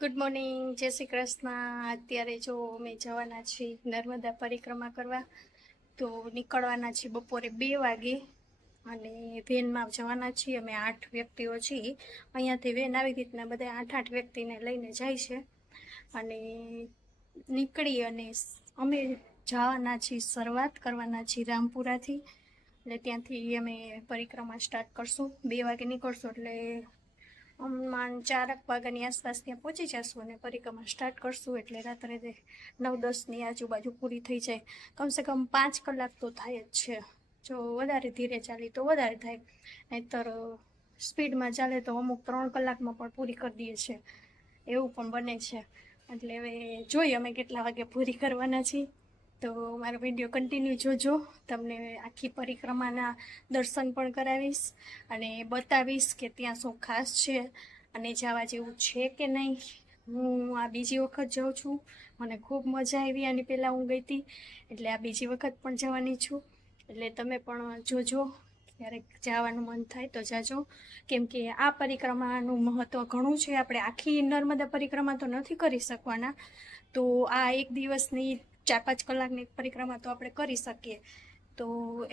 Good morning, જય શ્રી કૃષ્ણ। અત્યારે જો અમે જવાના છીએ નર્મદા પરિક્રમા કરવા। તો નીકળવાના છીએ બપોરે 2 વાગે અને વેનમાં જવાના છીએ। અમે 8 વ્યક્તિઓ છીએ। અહીંયાથી વેન આવી રીતના બધા 8 વ્યક્તિને લઈને જાય છે અને નીકળી અને અમે જવાના છીએ, શરૂઆત કરવાના છીએ રામપુરાથી। એટલે ત્યાંથી અમે પરિક્રમા સ્ટાર્ટ કરશું। 2 વાગે નીકળશું એટલે 4 વાગ્યાની આસપાસ ત્યાં પહોંચી જશું અને પરિક્રમા સ્ટાર્ટ કરશું એટલે રાત્રે 9-10ની આજુબાજુ પૂરી થઈ જાય। કમસે કમ 5 કલાક તો થાય જ છે। જો વધારે ધીરે ચાલી તો વધારે થાય, નહીંતર સ્પીડમાં ચાલે તો અમુક 3 કલાકમાં પણ પૂરી કરી દઈએ છે, એવું પણ બને છે। એટલે હવે જોઈએ અમે કેટલા વાગે પૂરી કરવાના છીએ। તો મારો વિડીયો કન્ટિન્યુ જોજો, તમને આખી પરિક્રમાના દર્શન પણ કરાવીશ અને બતાવીશ કે ત્યાં શું ખાસ છે અને જવા જેવું છે કે નહીં। હું આ બીજી વખત જાઉં છું, મને ખૂબ મજા આવી। આની પહેલાં હું ગઈ હતી એટલે આ બીજી વખત પણ જવાની છું। એટલે તમે પણ જોજો, ક્યારેક જવાનું મન થાય તો જાજો, કેમ કે આ પરિક્રમાનું મહત્ત્વ ઘણું છે। આપણે આખી નર્મદા પરિક્રમા તો નથી કરી શકવાના, તો આ એક દિવસની 4-5 કલાકની પરિક્રમા તો આપણે કરી શકીએ। તો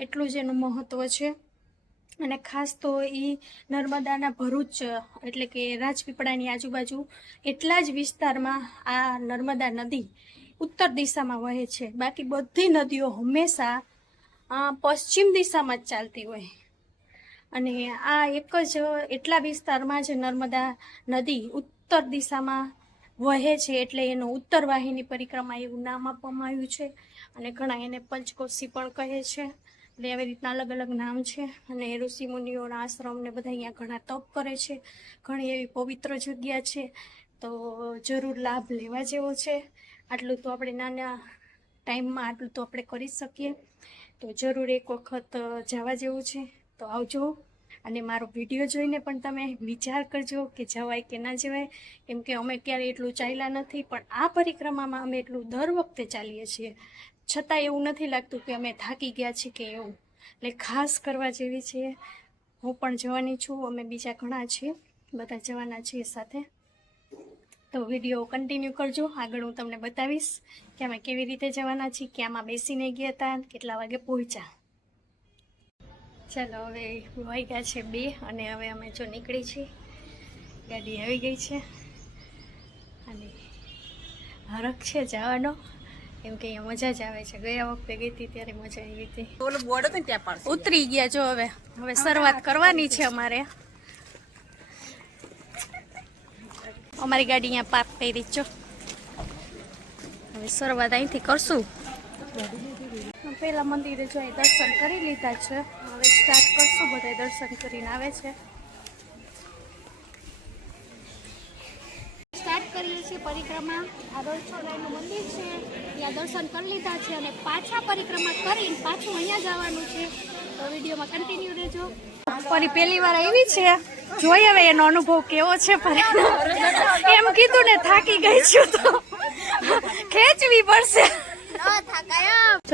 એટલું જ એનું મહત્ત્વ છે। અને ખાસ તો એ નર્મદાના ભરૂચ એટલે કે રાજપીપળાની આજુબાજુ એટલા જ વિસ્તારમાં આ નર્મદા નદી ઉત્તર દિશામાં વહે છે। બાકી બધી નદીઓ હંમેશા પશ્ચિમ દિશામાં જ ચાલતી હોય અને આ એક જ એટલા વિસ્તારમાં જ નર્મદા નદી ઉત્તર દિશામાં વહે છે, એટલે એનો ઉત્તર વાહિની પરિક્રમા એવું નામ આપવામાં આવ્યું છે। અને ઘણા એને પંચકોશી પણ કહે છે। એટલે આવી રીતના અલગ અલગ નામ છે। અને ઋષિ મુનિઓના આશ્રમ ને બધા અહીંયા ઘણા તપ કરે છે, ઘણી એવી પવિત્ર જગ્યા છે। તો જરૂર લાભ લેવા જેવો છે। આટલું તો આપણે નાના ટાઈમમાં આટલું તો આપણે કરી શકીએ, તો જરૂર એક વખત જવા જેવું છે। તો આવજો અને મારો વિડીયો જોઈને પણ તમે વિચાર કરજો કે જવાય કે ના જવાય, કેમ કે અમે ક્યારેય એટલું ચાલ્યા નથી, પણ આ પરિક્રમામાં અમે એટલું દર વખતે ચાલીએ છીએ, છતાં એવું નથી લાગતું કે અમે થાકી ગયા છીએ કે એવું। એટલે ખાસ કરવા જેવી છે। હું પણ જવાની છું, અમે બીજા ઘણા છીએ, બધા જવાના છીએ સાથે। તો વિડીયો કન્ટિન્યુ કરજો, આગળ હું તમને બતાવીશ કે અમે કેવી રીતે જવાના છીએ, ક્યાંમાં બેસીને ગયા હતા, કેટલા વાગે પહોંચ્યા। ચાલો હવે વાગ્યા છે 2 અને હવે અમે જો નીકળી છીએ, ગાડી આવી ગઈ છે અને હરખ છે જવાનો, કેમ કે અહીંયા મજા જ આવે છે। ગયા વખતે ગઈ હતી ત્યારે મજા આવી હતી। ઉતરી ગયા જો, હવે શરૂઆત કરવાની છે અમારે। અમારી ગાડી અહીંયા પાર્ક કરી છો, હવે શરૂઆત અહીંથી કરશું। પેલા મંદિરે જો દર્શન કરી લીધા છે, હવે સ્ટાર્ટ કરશું। બધા દર્શન કરીને આવે છે, સ્ટાર્ટ કરીએ છીએ પરિક્રમા। આ રોજછોડાનું મંદિર છે, ત્યાં દર્શન કરી લીધા છે અને પાછા પરિક્રમા કરીને પાછું અહીંયા જવાનું છે। તો વિડીયોમાં કન્ટિન્યુ રહેજો। ફરી પહેલી વાર આવી છે, જોઈએ હવે એનો અનુભવ કેવો છે। એમ કીધું ને થાકી ગઈ છું તો ખેંચવી પડશે।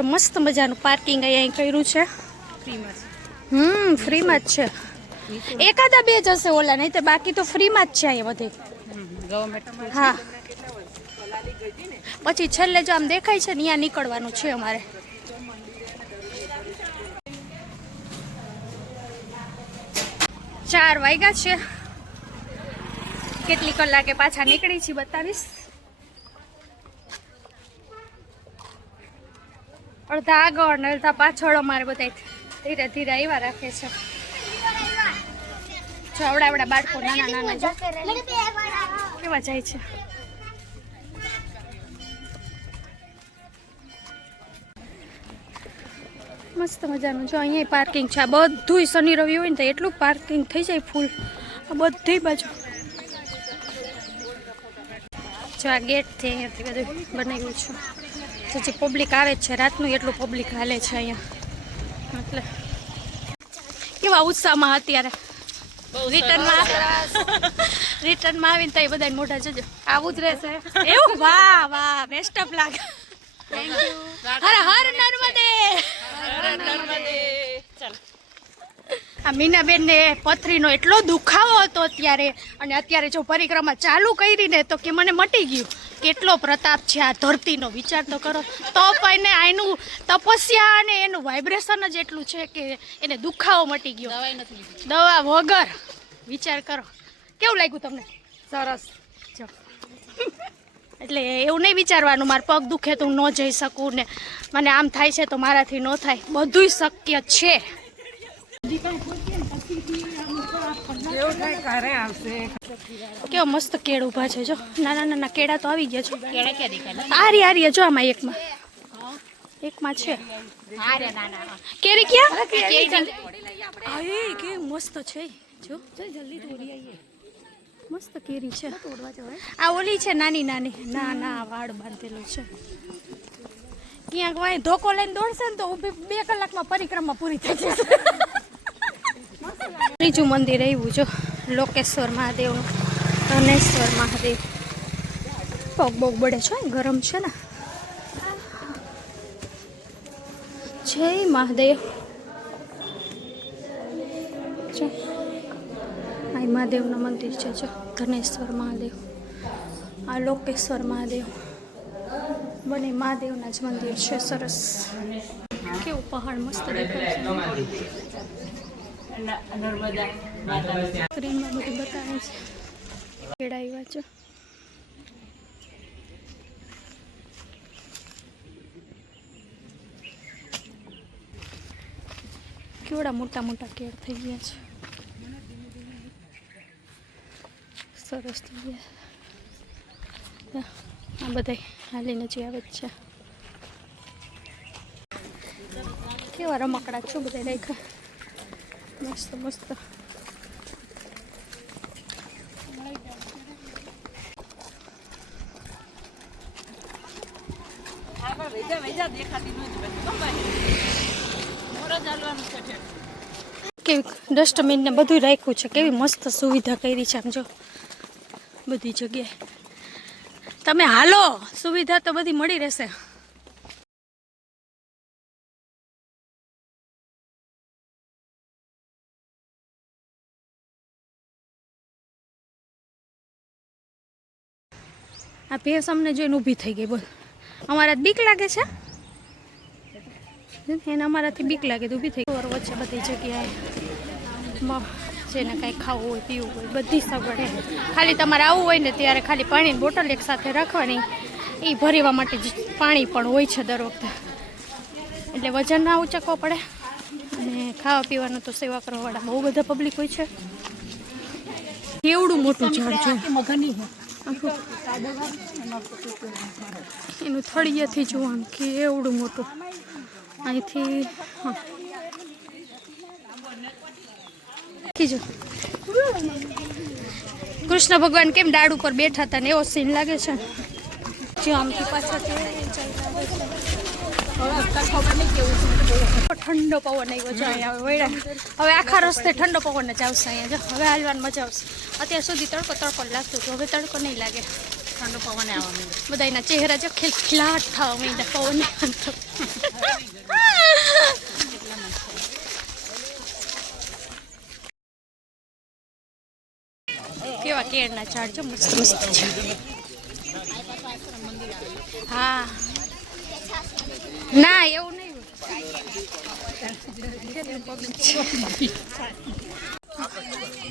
મસ્ત મજાનું પાર્કિંગ અહીંયા કર્યું છે, ફ્રીમાં જ છે। એકાદા 2 જ હશે ઓલા, નહીં તો બાકી તો ફ્રીમાં જ છે અહીંયા બધે। હા, પછી છેલ્લે જો આમ દેખાય છે ને અહીંયા નીકળવાનું છે અમારે। ચાર વાગ્યા છે, કેટલી કલાકે પાછા નીકળી છીએ બતાવીશ। અડધા આગળ ને અડધા પાછળ અમારે બધા ધીરે ધીરે આવ્યા રાખે છે। જો આવડા બાળકો નાના નાના જો કેવા જાય છે। મસ્ત મજાનું જો અહીંયા પાર્કિંગ છે। આ બધું શનિ રવિ હોય ને તો એટલું પાર્કિંગ થઈ જાય ફૂલ, આ બધી બાજુ। જો આ ગેટથી અહીંયાથી બધું બનાવ્યું છે, તો જે પબ્લિક આવે છે રાતનું એટલું પબ્લિક હાલે છે અહીંયા। એટલે કેવા ઉત્સાહમાં અત્યારે રિટર્નમાં આવીને તો એ બધા મોઢા જજો, આવું જ રહેશે એવું। વાહ વાહ, best of luck, thank you. હર હર નર્મદે, હર નર્મદે। ચાલો આ મીનાબેનને પથરીનો એટલો દુખાવો હતો અત્યારે, અને અત્યારે જો પરિક્રમા ચાલુ કરી ને તો કે મને મટી ગયું. કેટલો પ્રતાપ છે આ ધરતીનો, વિચાર તો કરો. તપ અને આનું તપસ્યા અને એનું વાઇબ્રેશન જ એટલું છે કે એને દુખાવો મટી ગયો દવા વગર. વિચાર કરો કેવું લાગ્યું તમને? સરસ. જો એટલે એવું નહીં વિચારવાનું મારા પગ દુખે તો હું ન જઈ શકું ને મને આમ થાય છે તો મારાથી ન થાય. બધુંય શક્ય છે. કેવો મસ્ત કેળ ઉભા છે જો, નાના નાના કેળા તો આવી ગયા છે. આરી આરી જો આમાં એકમાં છે કેરી. ક્યાં કેવી મસ્ત છે જો, જલ્દી તોડી આવીએ. મસ્ત કેરી છે. આ ઓલી છે નાની નાની. ના વાડ બાંધેલું છે. ક્યાંક વાય ધોકો લઈને દોડશે ને તો 2 કલાકમાં પરિક્રમા પૂરી થઈ જશે. ત્રીજું મંદિર આવ્યું જો, લોકેશ્વર મહાદેવનું. ધનેશ્વર મહાદેવ. પગ બગ બળે છે, ગરમ છે ને. જય મહાદેવ. જો આ મહાદેવનું મંદિર છે જો, ધનેશ્વર મહાદેવ. આ લોકેશ્વર મહાદેવ. બંને મહાદેવના જ મંદિર છે. સરસ. કેવું પહાડ મસ્ત દેખાય છે. સ્ક્રીનમાં બધું બતાવે છે. કેળા આવ્યા છો. કેવડા મોટા મોટા કેળ થઈ ગયા છે. સરસ થઈ ગયા. આ બધા હાલીને જે આવે જ છે. કેવા રમકડા છું બધા રાખ્યા. મસ્ત મસ્ત. કેવી ડસ્ટબિન ને બધું રાખ્યું છે. કેવી મસ્ત સુવિધા કરી છે આમ જો, બધી જગ્યાએ. તમે હાલો, સુવિધા તો બધી મળી રહેશે. આ ભેંસ અમને જોઈને ઊભી થઈ ગઈ. બોલ, અમારા બીક લાગે છે એને, અમારાથી બીક લાગે તો ઊભી થઈ ગઈ. વચ્ચે બધી જગ્યાએ જેને કાંઈ ખાવું હોય પીવું હોય બધી સગવડ. ખાલી તમારે આવવું હોય ને ત્યારે ખાલી પાણીની બોટલ એક સાથે રાખવાની. એ ભરવા માટે પાણી પણ હોય છે દર વખતે, એટલે વજન ના ઉચકવો પડે. અને ખાવા પીવાનું તો સેવા કરવાવાળા બહુ બધા પબ્લિક હોય છે. કેવડું મોટું ઝાડ છે એનું થળિયાથી જોવાનું કેવડું મોટું. અહીંથી જો કૃષ્ણ ભગવાન કેમ ડાળ ઉપર બેઠા હતા ને એવો સીન લાગે છે. જો આમથી પાછા ઠંડો પવન આવ્યો છે અહીંયા. હવે આખા રસ્તે ઠંડો પવન જ આવશે અહીંયા. જો હવે હાલવાની મજા આવશે. અત્યાર સુધી તડકો લાગતો હતો, હવે તડકો નહીં લાગે. ઠંડો પવન આવવા બધાના ચહેરા જો ખિલખિલાટ થવા માંડ્યા પવન. કેવા કેળના ઝાડ જો મસ્ત મસ્ત છે. હા ના એવું નહીં.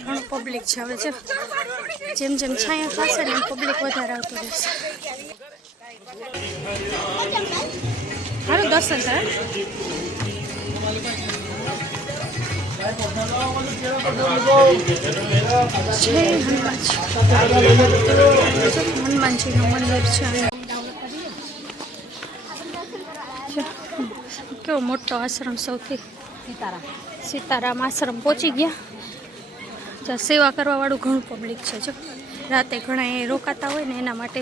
ઘણું પબ્લિક છે હવે. જો જેમ જેમ છાયા થશે ને એમ પબ્લિક વધારે આવતું રહેશે. હારું દર્શન થાય. હનુમાનજીનું મંદિર છે. કેવો મોટો આશ્રમ. સૌથી સીતારામ આશ્રમ પહોંચી ગયા. જ્યાં સેવા કરવા વાળું ઘણું પબ્લિક છે. જો રાતે ઘણા એ રોકાતા હોય ને એના માટે.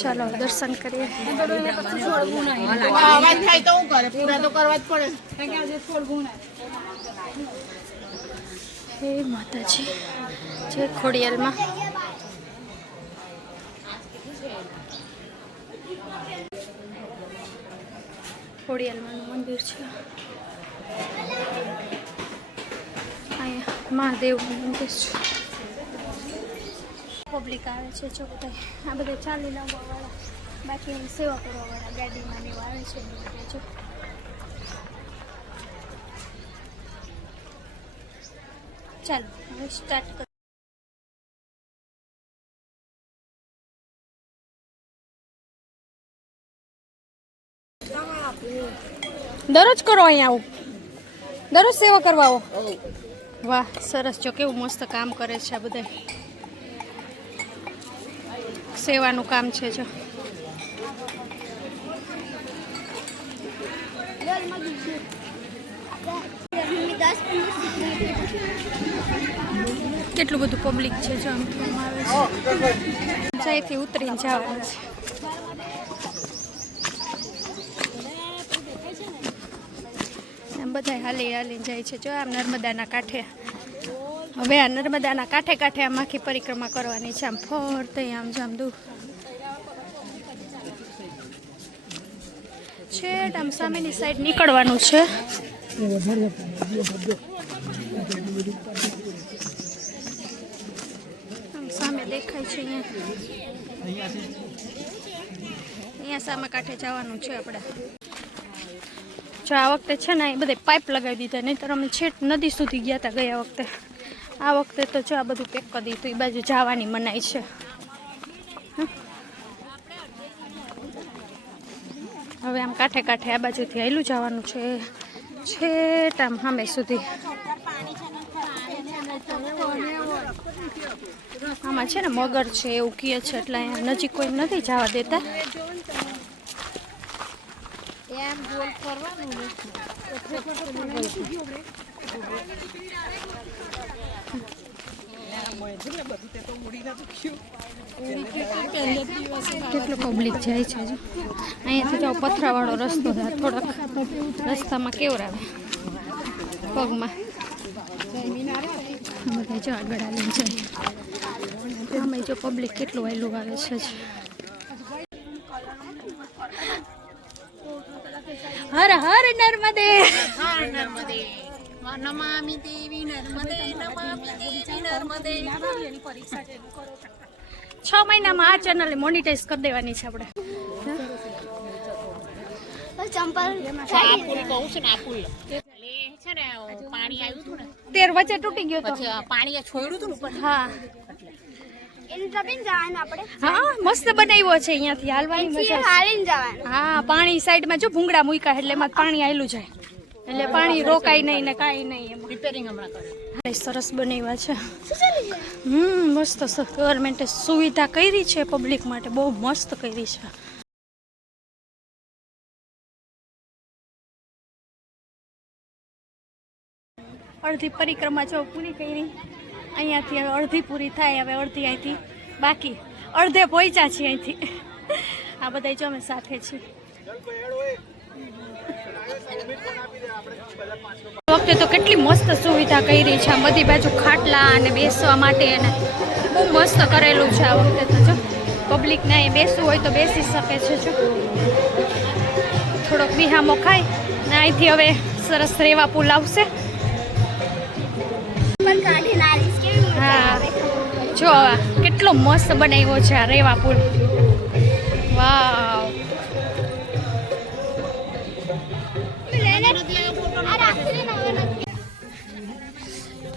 ચાલો દર્શન કરીએ. હે માતાજી, જય ખોડિયારમાં. ખોડિયાલમાનું મંદિર છે. અહીંયા મહાદેવનું મંદિર છે. પબ્લિક આવે છે જો બધા. આ બધા ચાલી લાવવાવાળા, બાકી સેવા કરવાવાળા ગાડીમાં ને એવા આવે છે. જો ચાલો હવે સ્ટાર્ટ કર. દરરોજ કરો અહીંયા આવું? દરરોજ સેવા કરવા આવો? વાહ સરસ. જો કેવું મસ્ત કામ કરે છે આ બધા. સેવાનું કામ છે જો. કેટલું બધું પબ્લિક છે જો. આમ આવે છે. અહીંથી ઉતરીને જવાનું છે. બધા હાલીને જાય છે જો. આમ નર્મદાના કાંઠે. હવે આ નર્મદાના કાંઠે કાંઠે આમ આખી પરિક્રમા કરવાની છે. આમ ફરતે આમ જામ દૂર છેટ આમ સામેની સાઈડ નીકળવાનું છે. આમ સામે દેખાય છે અહીંયા સામે કાંઠે જવાનું છે આપણે. જો આ વખતે છે ને એ બધે પાઇપ લગાવી દીધા, નહીંતર અમે છેટ નદી સુધી ગયા હતા ગયા વખતે. આ વખતે તો જો આ બધું પેક કરી દીધું. એ બાજુ જવાની મનાઈ છે. હવે આમ કાંઠે કાંઠે આ બાજુથી આયલું જવાનું છે છેટ આમ સામે સુધી. આમાં છે ને મગર છે એવું કહે છે, એટલે અહીંયા નજીક કોઈ નથી જવા દેતા. કેટલો પબ્લિક જાય છે. અહીંયાથી જાઓ પથરાવાળો રસ્તો છે. થોડાક રસ્તામાં કેવરાવે પગમાં. બધા જો આગળ આવીને જાય. અમે જો પબ્લિક કેટલું વહેલું આવે છે. હર હર નર્મદે. હર નર્મદે. નમામિ દેવી નર્મદે. નમામિ દેવી નર્મદે. 6 મહિનામાં આ ચેનલ મોનેટાઈઝ કરી દેવાની છે આપણે. પાણી આવ્યું હતું ને, તેર વચ્ચે તૂટી ગયો તો પાણી છોડ્યું હતું. હા હા મસ્ત બનાવ્યો છે. અહીંયાથી હાલવાની મજા. હા પાણી સાઈડમાં જો ભૂંગળા મૂક્યા એટલે એમાં પાણી આવેલું જાય, એટલે પાણી રોકાય નહીં ને કાંઈ નહીં. એમાં રિપેરિંગ હમણાં કરે. સરસ બનાવ્યા છે. મસ્ત ગવર્મેન્ટે સુવિધા કરી છે પબ્લિક માટે, બહુ મસ્ત કરી છે. અડધી પરિક્રમા જો પૂરી કરી. અહીંયાથી હવે અડધી પૂરી થાય. હવે અડધી અહીંથી બાકી. અડધે પહોંચ્યા છીએ અહીંથી. આ બધા જો અમે સાથે છીએ. વખતે તો કેટલી મસ્ત સુવિધા કરી છે. આ બધી બાજુ ખાટલા અને બેસવા માટે અને બહુ મસ્ત કરેલું છે આ વખતે તો. જો પબ્લિકને અહીં બેસવું હોય તો બેસી શકે છે. જો થોડોક વિહામો ખાય ને અહીંથી હવે સરસ રેવા પુલ આવશે. હા જો કેટલો મસ્ત બનાવ્યો છે આ રેવા પુલ. વાવ.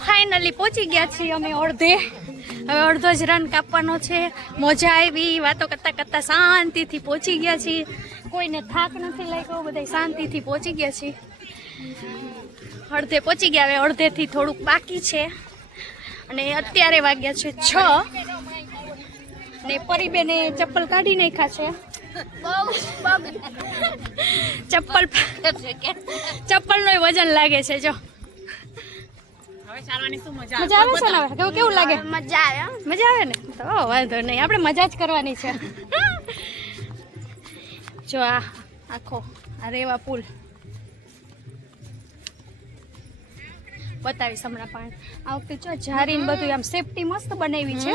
ફાઇનલી પહોંચી ગયા છીએ અમે અડધે. હવે અડધો જ રન કાપવાનો છે. મજા આવી. વાતો કરતા કરતા શાંતિથી પહોંચી ગયા છીએ. કોઈને થાક નથી લાગ્યો. બધા શાંતિથી પહોંચી ગયા છીએ. અડધે પહોંચી ગયા. હવે અડધેથી થોડુંક બાકી છે અને અત્યારે વાગ્યા છે 6 ને પરીબેને ચપ્પલ કાઢી નાખ્યા છે. ચપ્પલનો વજન લાગે છે. જો મજા આવે છે ને? હવે કેવું લાગે? મજા આવે ને? તો વાંધો નહીં, આપણે મજા જ કરવાની છે. જો આ આખો આ રેવા પુલ બતાવીશ હમણાં. પાણી આ વખતે જો જારીને બધું આમ સેફટી મસ્ત બનાવી છે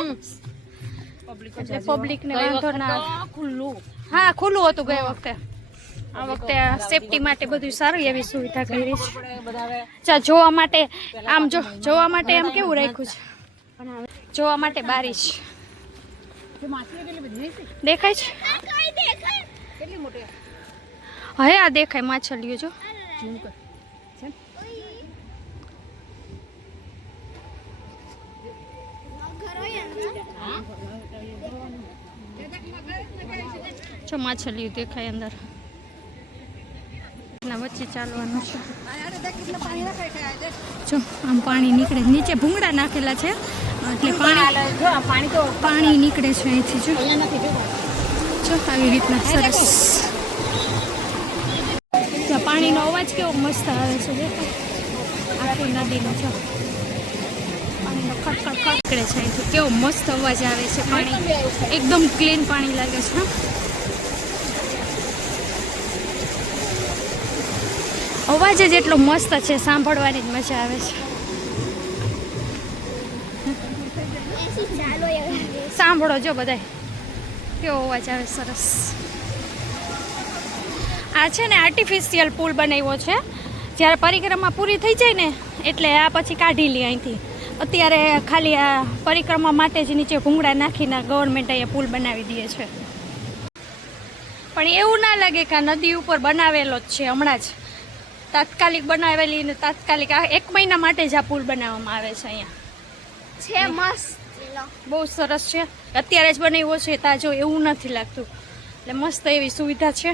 એટલે પબ્લિક ને વાંધો ના. ખુલ્લું. હા ખુલ્લું હતું ગયા વખતે. આ વખતે સેફટી માટે બધું સારું એવી સુવિધા કરી છે. જોવા માટે આમ જોવા માટે આમ કેવું રાખ્યું છે, જોવા માટે બારીશ દેખાય છે. હવે આ દેખાય માછલીઓ જો. જો માછલીઓ દેખાય અંદર. વચ્ચે ચાલવાનું છે. જો આમ પાણી નીકળે, નીચે ભૂંગળા નાખેલા છે એટલે પાણી નીકળે છે અહીંથી. જો આવી રીતના સરસ પાણીનો અવાજ કેવો મસ્ત આવે છે. આખી નદીનો છે પાણીનો ખટખટ ખટકડે છે અહીંથી. કેવો મસ્ત અવાજ આવે છે. પાણી એકદમ ક્લીન પાણી લાગે છે. અવાજ જ એટલો મસ્ત છે, સાંભળવાની જ મજા આવે છે. સાંભળો જો બધાય કેવો અવાજ આવે સરસ. આ છે ને આર્ટિફિશિયલ પુલ બનાવ્યો છે. જ્યારે પરિક્રમા પૂરી થઈ જાય ને એટલે આ પછી કાઢી લે અહીંથી. અત્યારે ખાલી આ પરિક્રમા માટે જ નીચે ભૂંગળા નાખીને ગવર્મેન્ટ અહીંયા પુલ બનાવી દે છે. પણ એવું ના લાગે કે આ નદી ઉપર બનાવેલો જ છે હમણાં જ. તાત્કાલિક બનાવેલી ને તાત્કાલિક આ 1 મહિના માટે જ આ પુલ બનાવવામાં આવે છે અહીંયા. છે મસ્ત, બહુ સરસ છે. અત્યારે જ બનાવ્યો છે તાજો, એવું નથી લાગતું. એટલે મસ્ત એવી સુવિધા છે.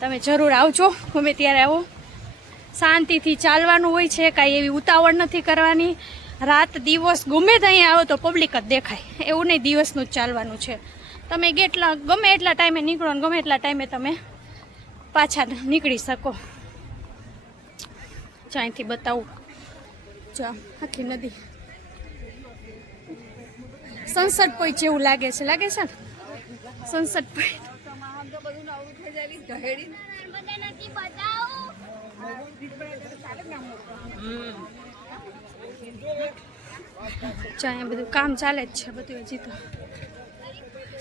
તમે જરૂર આવજો, ગમે ત્યારે આવો. શાંતિથી ચાલવાનું હોય છે, કાંઈ એવી ઉતાવળ નથી કરવાની. રાત દિવસ ગમે તે અહીંયા આવો તો પબ્લિક જ દેખાય, એવું નહીં દિવસનું જ ચાલવાનું છે. તમે ગમે એટલા ટાઈમે નીકળો ને ગમે એટલા ટાઈમે તમે પાછા નીકળી શકો. અહીંથી બતાવું જો આખી નદી. સનસેટ પોઈન્ટ જેવું લાગે છે ને સનસેટ પોઈન્ટ. અહીંયા બધું કામ ચાલે જ છે બધું. હજી તો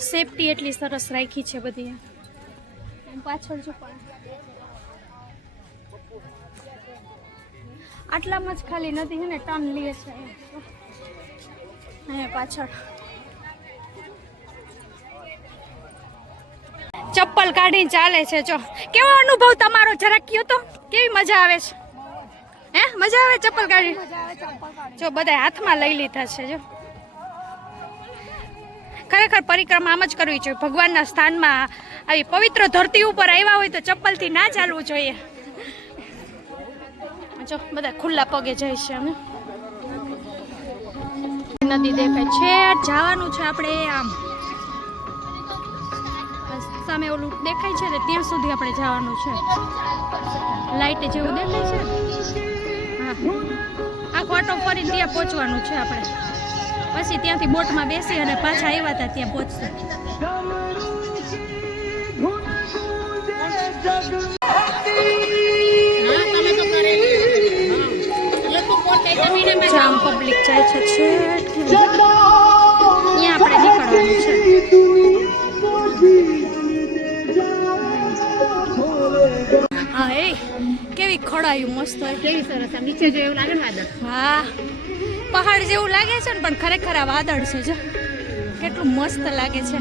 સેફટી એટલી સરસ રાખી છે બધી. પાછળ જો આટલામાં જ ખાલી નથી છે ને ટર્ન લે છે અહીંયા પાછળ. ચપ્પલ કાઢીને ચાલે છે. જો કેવો અનુભવ તમારો જરાક કયો તો, કેવી મજા આવે છે? હે મજા આવે ચપ્પલ કાઢી? જો બધા હાથમાં લઈ લીધા છે. જો ખરેખર પરિક્રમા આમ જ કરવી જોઈએ. ભગવાનના સ્થાનમાં આવી પવિત્ર ધરતી ઉપર આવ્યા હોય તો ચપ્પલથી ના ચાલવું જોઈએ. જો બધા ખુલ્લા પગે જાય છે. અમે નદી દેખાય છે, જવાનું છે આપણે. આમ સામે ઓલું દેખાય છે ને ત્યાં સુધી આપણે જવાનું છે. લાઈટ જેવું દેખાય છે. હા, આખો આટો ફરીને ત્યાં પહોંચવાનું છે આપણે. પછી ત્યાંથી બોટમાં બેસી અને પાછા આવ્યા હતા ત્યાં પહોંચશે. જામ પબ્લિક જાય છે. અહીંયા આપણે નીકળવાનું છે. હા એ કેવી ખોડાયું મસ્ત હોય, કેવી સરસ. નીચે જો એવું લાગે ને વાદળ. હા પહાડ જેવું લાગે છે ને પણ ખરેખર આ વાદળ છે. જો કેટલું મસ્ત લાગે છે.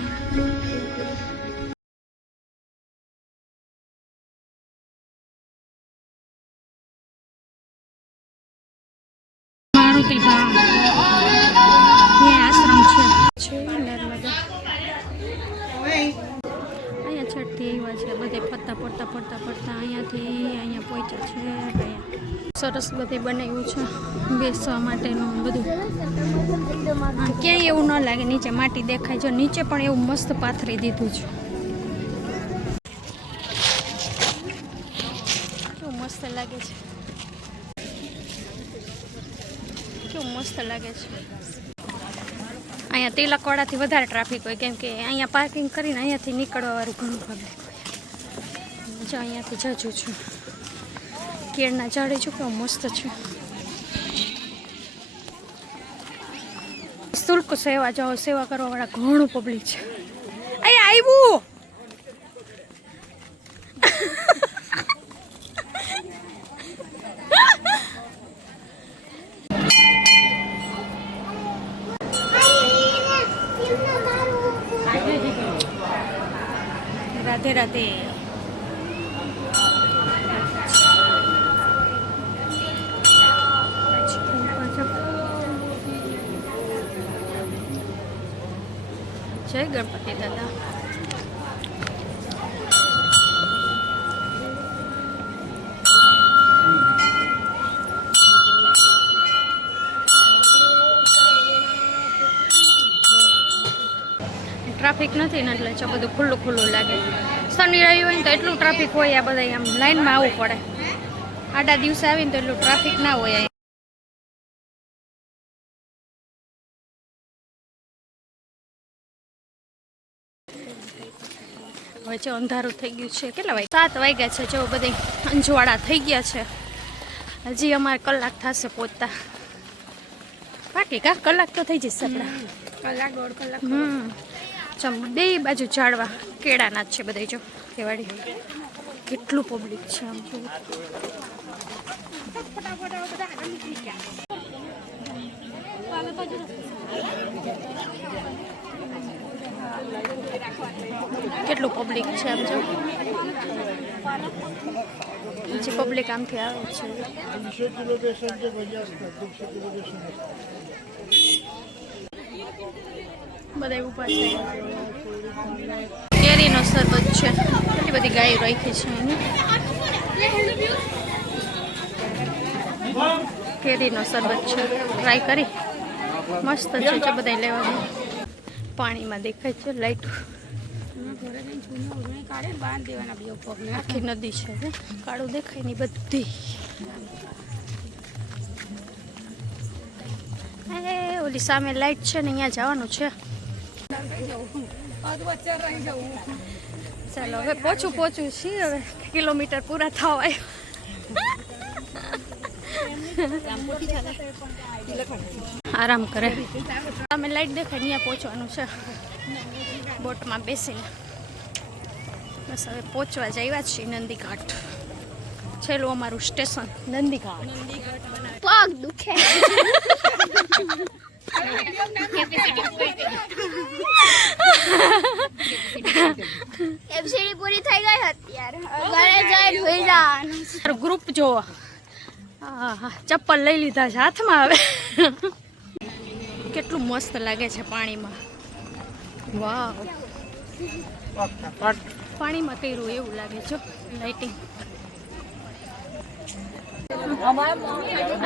આશ્રમ છે નર્મદા. અહીંયા છઠથી આવ્યા છે બધે ફરતા પડતા અહીંયા પહોંચ્યા છે. સરસ બધે બનાવ્યું છે બેસવા માટેનું બધું. ક્યાંય એવું ન લાગે નીચે માટી દેખાય. જો નીચે પણ એવું મસ્ત પાથરી દીધું છે. કેવું મસ્ત લાગે છે. કેવું મસ્ત લાગે છે. અહીંયા તિલકવાડાથી વધારે ટ્રાફિક હોય કેમ કે અહીંયા પાર્કિંગ કરીને અહીંયાથી નીકળવા વાળું ઘણું પબ્લિક હોય. જો અહીંયાથી જજુ છું. કેળના ઝાડે જો કેવું મસ્ત છે. શુલ્ક સેવા જાઓ, સેવા કરવા વાળા ઘણું પબ્લિક છે. અહીંયા આવ્યું રાધે રાધે. જય ગણપતિ દાદા. ટ્રાફિક નથી ને એટલે છે બધું ખુલ્લું ખુલ્લું લાગે. શનિ રવિ હોય ને તો એટલું ટ્રાફિક હોય. આ બધા આમ લાઈનમાં આવવું પડે. આડા દિવસે આવીને તો એટલું ટ્રાફિક ના હોય. હવે જો અંધારું થઈ ગયું છે. કેટલા વાગ્યા? 7 વાગ્યા છે. જો બધે અંજવાળા થઈ ગયા છે. હજી અમારે કલાક થશે પહોંચતા. બાકી કા કલાક તો થઈ જશે આપણા. કલાક 1.5 કલાક. બે બાજુ ઝાડવા કેળાના જ છે બધા. જો કેવાડી કેટલું પબ્લિક છે આમ જો. કેટલું પબ્લિક છે આમ જો. જે પબ્લિક આમથી આવે છે. બધા ઊભા છે. કેરીનો શરબત છે. કેટલી બધી ગાયો રાખી છે એની. કેરીનો શરબત છે. ટ્રાય કરી મસ્ત છે. જો બધા લેવાનું. પાણીમાં દેખાય છે લાઈટ. આખી નદી છે. કાળું દેખાય ની બધી. ઓલી સામે લાઈટ છે ને અહીંયા જવાનું છે. ચાલો હવે પહોંચું છીએ. હવે કિલોમીટર પૂરા થવા આવ્યા. આરામ કરે. સામે લાઈટ દેખાય અહીંયા પહોંચવાનું છે. બોટમાં બેસીને બસ હવે પહોંચવા જ આવ્યા છીએ નંદી ઘાટ. છેલ્લું અમારું સ્ટેશન નંદી ઘાટ. પગ દુખે. એફસીડી પૂરી થઈ ગઈ હતી યાર. ઘરે જઈને હોઈ જવાનું. ગ્રુપ જોવો. ચપ્પલ લઈ લીધા છે હાથમાં. હવે કેટલું મસ્ત લાગે છે પાણીમાં. વાવ. પાણીમાં કર્યું એવું લાગે છે લાઇટિંગ.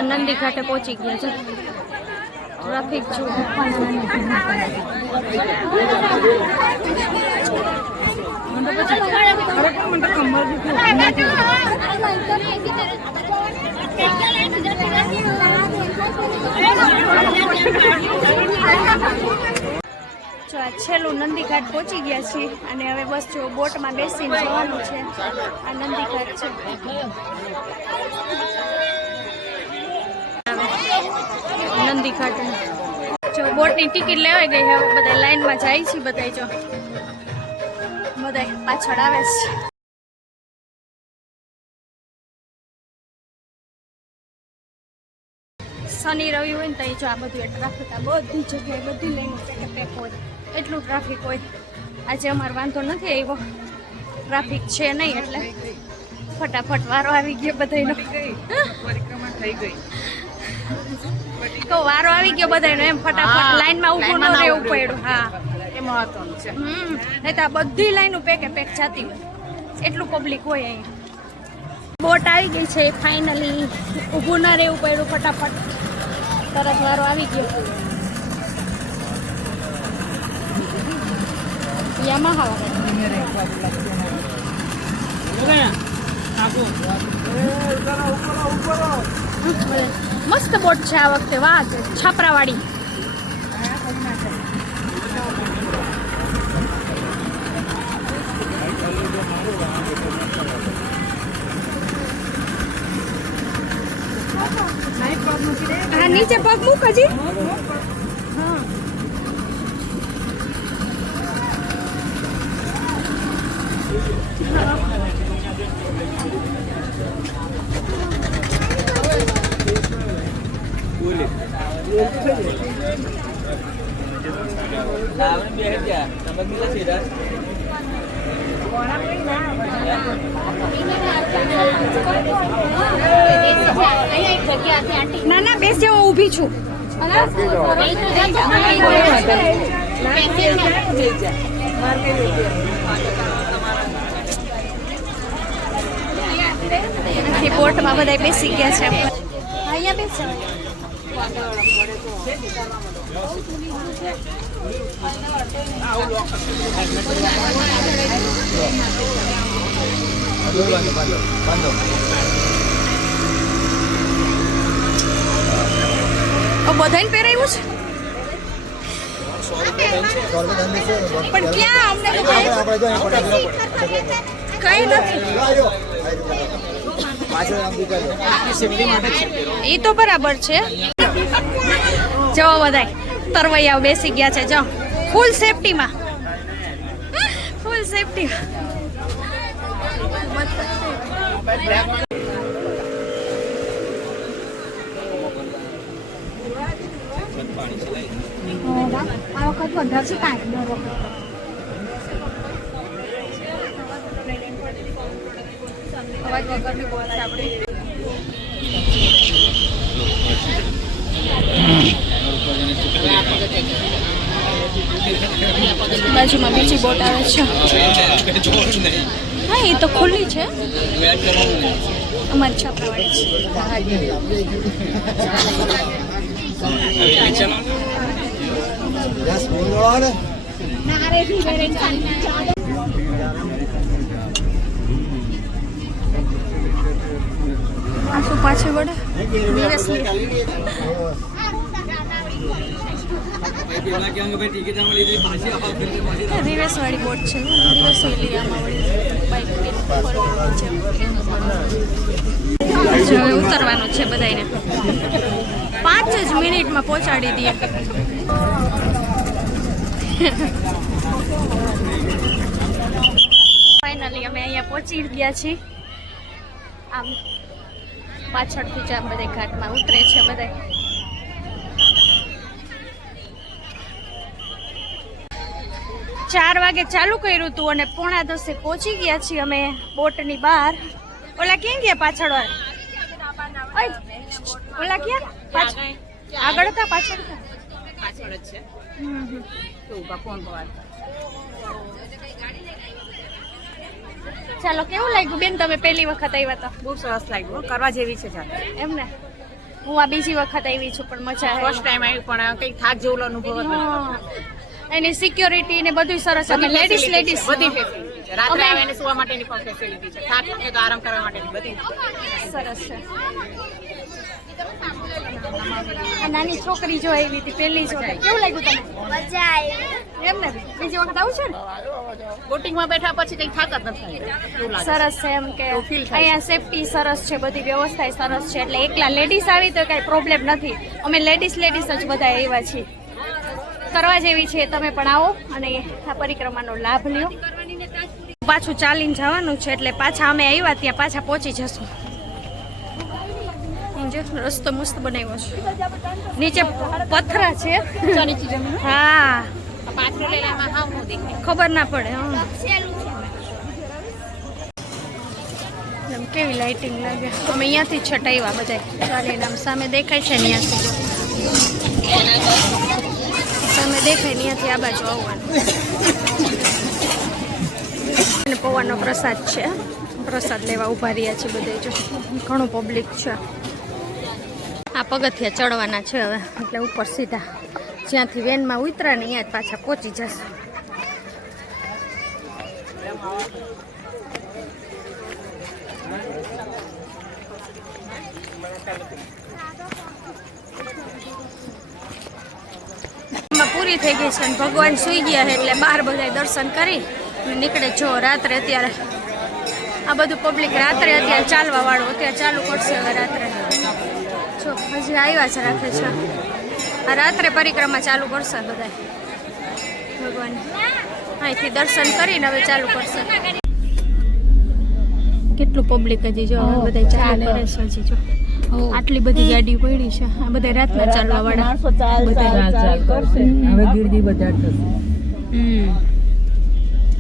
નંદી ઘાટે પહોંચી ગયા છે. ટ્રાફિક જો. જો આ છેલ્લું નંદી ઘાટ પહોંચી ગયા છીએ. અને હવે બસ જો બોટમાં બેસીને જવાનું છે. આ નંદી ઘાટ છે. નંદી ઘાટ જો બોટની ટિકિટ લેવાઈ ગઈ. હવે બધા લાઈનમાં જાય છે. બધા જો બધા પાછળ આવે છે. શનિ રવિ હોય ને તો જો આ બધું ટ્રાફિક. આ બધી જગ્યાએ બધી લાઈનો પેક હોય. એટલું ટ્રાફિક હોય. આજે અમારે વાંધો નથી આવ્યો. ટ્રાફિક છે નહીં એટલે ફટાફટ વારો આવી ગયો બધાનો. પરિક્રમા થઈ ગઈ. તો વારો આવી ગયો બધાનો. એમ ફટાફટ લાઈનમાં ઊભું ન રહેવું પડ્યું. હા એ મહત્વનું છે. નહીં તો આ બધી લાઈનો પેકે પેક જતી હોય. એટલું પબ્લિક હોય અહીંયા. બોટ આવી ગઈ છે ફાઇનલી. ઊભું ન રહેવું પડ્યું. ફટાફટ તરત વારો આવી ગયો. યામાહા મસ્ત બોટ છે આ વખતે. વાહ છાપરાવાળી. હા નીચે પગ મૂક હજી. હા ના ના બેસ હું ઊભી છું. બોટમાં બધા બેસી ગયા છે. અહીંયા બેસે બધાને પહેરાવ્યું છે પણ ક્યાં અમને કઈ નથી. એ તો બરાબર છે. જો બધા તરવૈયાઓ બેસી ગયા છે. જો ફૂલ સેફટીમાં, ફૂલ સેફટીમાં. આ વખત વધારે છે કાંઈ દર વખત અવાજ વગરની બોલ છે આપણે. બાજુમાં બીજી બોટ આવે છે. હા એ તો ખુલ્લી છે. અમારી છાપરાવાળી છે. આ શું પાછી વડે રિવેસ વાળી બોટ છે. રિવેસ હવે ઉતરવાનું છે બધાને. 5 જ મિનિટમાં પહોંચાડી દઈએ. ફાઇનલી અમે અહીંયા પહોંચી ગયા છીએ. આમ પાછળથી જ આ બધા ઘાટમાં ઉતરે છે બધા. ચાર વાગે ચાલુ કર્યું હતું અને 9:30 પહોંચી ગયા છીએ અમે બોટની બહાર. ઓલા ક્યાં ગયા પાછળ વાળા? ઓલા ક્યાં પાછળ? આગળ હતા પાછળ? પાછળ જ છે. ચાલો, કેવું લાગ્યું બેન? તમે પહેલી વખત આવ્યા હતા? બહુ સરસ લાગ્યું. કરવા જેવી છે જાતે. એમ ને, હું આ બીજી વખત આવી છું પણ મજા આવે. ફર્સ્ટ ટાઈમ આવી પણ કંઈક થાક જેવો અનુભવ જ નથી. એની સિક્યોરિટી ને બધું સરસ. અમે લેડીઝ બધી ફેસિલિટી છે. રાત્રે આવીને સુવા માટેની પણ ફેસિલિટી છે. થાક લાગે તો આરામ કરવા માટેની બધી સરસ છે. આ નાની છોકરી જો આવી હતી પહેલી જ વખત. કેવું લાગ્યું તમને? મજા આવી. એમ ને, બીજી વખત આવું છે ને? બોટિંગમાં બેઠા પછી કંઈક થાક જ નથી એવું લાગે. સરસ છે. એમ કે એવું feel થાય છે. અહીંયા સેફટી સરસ છે, બધી વ્યવસ્થા સરસ છે. એટલે એકલા લેડીઝ આવી તો કઈ પ્રોબ્લેમ નથી. અમે લેડીઝ જ બધા આવ્યા છીએ. કરવા જેવી છે. તમે પણ આવો અને આ પરિક્રમાનો લાભ લ્યો. પાછું ચાલીને જવાનું છે એટલે પાછા અમે આવ્યા ત્યાં પાછા પહોંચી જશું. રસ્તો મસ્ત બનાવ્યો છે. નીચે પથરા છે. હા, ખબર ના પડે. કેવી લાઇટિંગ લાગે. અમે અહીંયાથી છટાવ્યા બધા ચાલીને. આમ સામે દેખાય છે ને ત્યાંથી સામે દેખાય ને ત્યાંથી આ બાજુ આવવાનું. અને પૌવાનો પ્રસાદ છે. પ્રસાદ લેવા ઉભા રહ્યા છે બધે. જો ઘણું પબ્લિક છે. આ પગથિયા ચડવાના છે હવે. એટલે ઉપર સીધા જ્યાંથી વેનમાં ઉતરા ને અહીંયા જ પાછા પહોંચી જશે. પૂરી થઈ ગઈ છે અને ભગવાન સુઈ ગયા છે એટલે બહાર બધા દર્શન કરી નીકળે. જો રાત્રે અત્યારે આ બધું પબ્લિક રાત્રે અત્યારે ચાલવા વાળું અત્યારે ચાલુ કરશે હવે રાત્રે. જો હજી આવ્યા છે રાખે છે. આ રાત્રે પરિક્રમા ચાલુ કરશે બધા ભગવાન. અહીંથી દર્શન કરીને હવે ચાલુ કરશે. કેટલું પબ્લિક હજી જો બધા ચાલુ કરે છે. હજી જો આટલી બધી ગાડીઓ પડી છે. આ બધા રાતના ચાલવા વાળા બધા રાત ચાલ કરશે. હવે ગીરદી બધા થશે.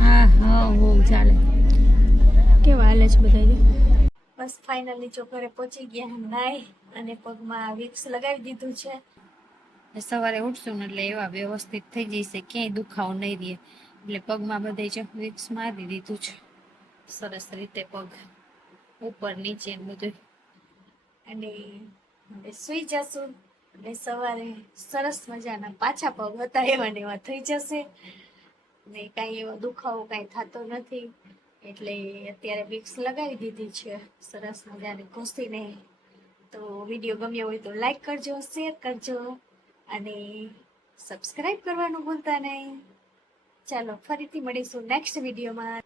હા હા બહુ ચાલે. કેવા હાલે છે બધા? બસ ફાઇનલી જો ઘરે પહોંચી ગયા, નાઈ અને પગમાં વિક્સ લગાવી દીધું છે. સવારે ઉઠશું ને એટલે એવા વ્યવસ્થિત થઈ જશે, ક્યાંય દુખાવો નહીં રહે. એટલે પગમાં બધે જ વિક્સ મારી દીધું છે સરસ રીતે, પગ ઉપર નીચે બધું. અને હવે સુઈ જશું એટલે સવારે સરસ મજાના પાછા પગ હતા એવા ને એવા થઈ જશે ને કાંઈ એવો દુખાવો કાંઈ થતો નથી. એટલે અત્યારે વિક્સ લગાવી દીધી છે સરસ મજાની ઘૂસીને. તો વિડીયો ગમ્યો હોય તો લાઈક કરજો, શેર કરજો અને સબસ્ક્રાઈબ કરવાનું ભૂલતા નહીં. ચાલો ફરીથી મળીશું નેક્સ્ટ વિડીયોમાં.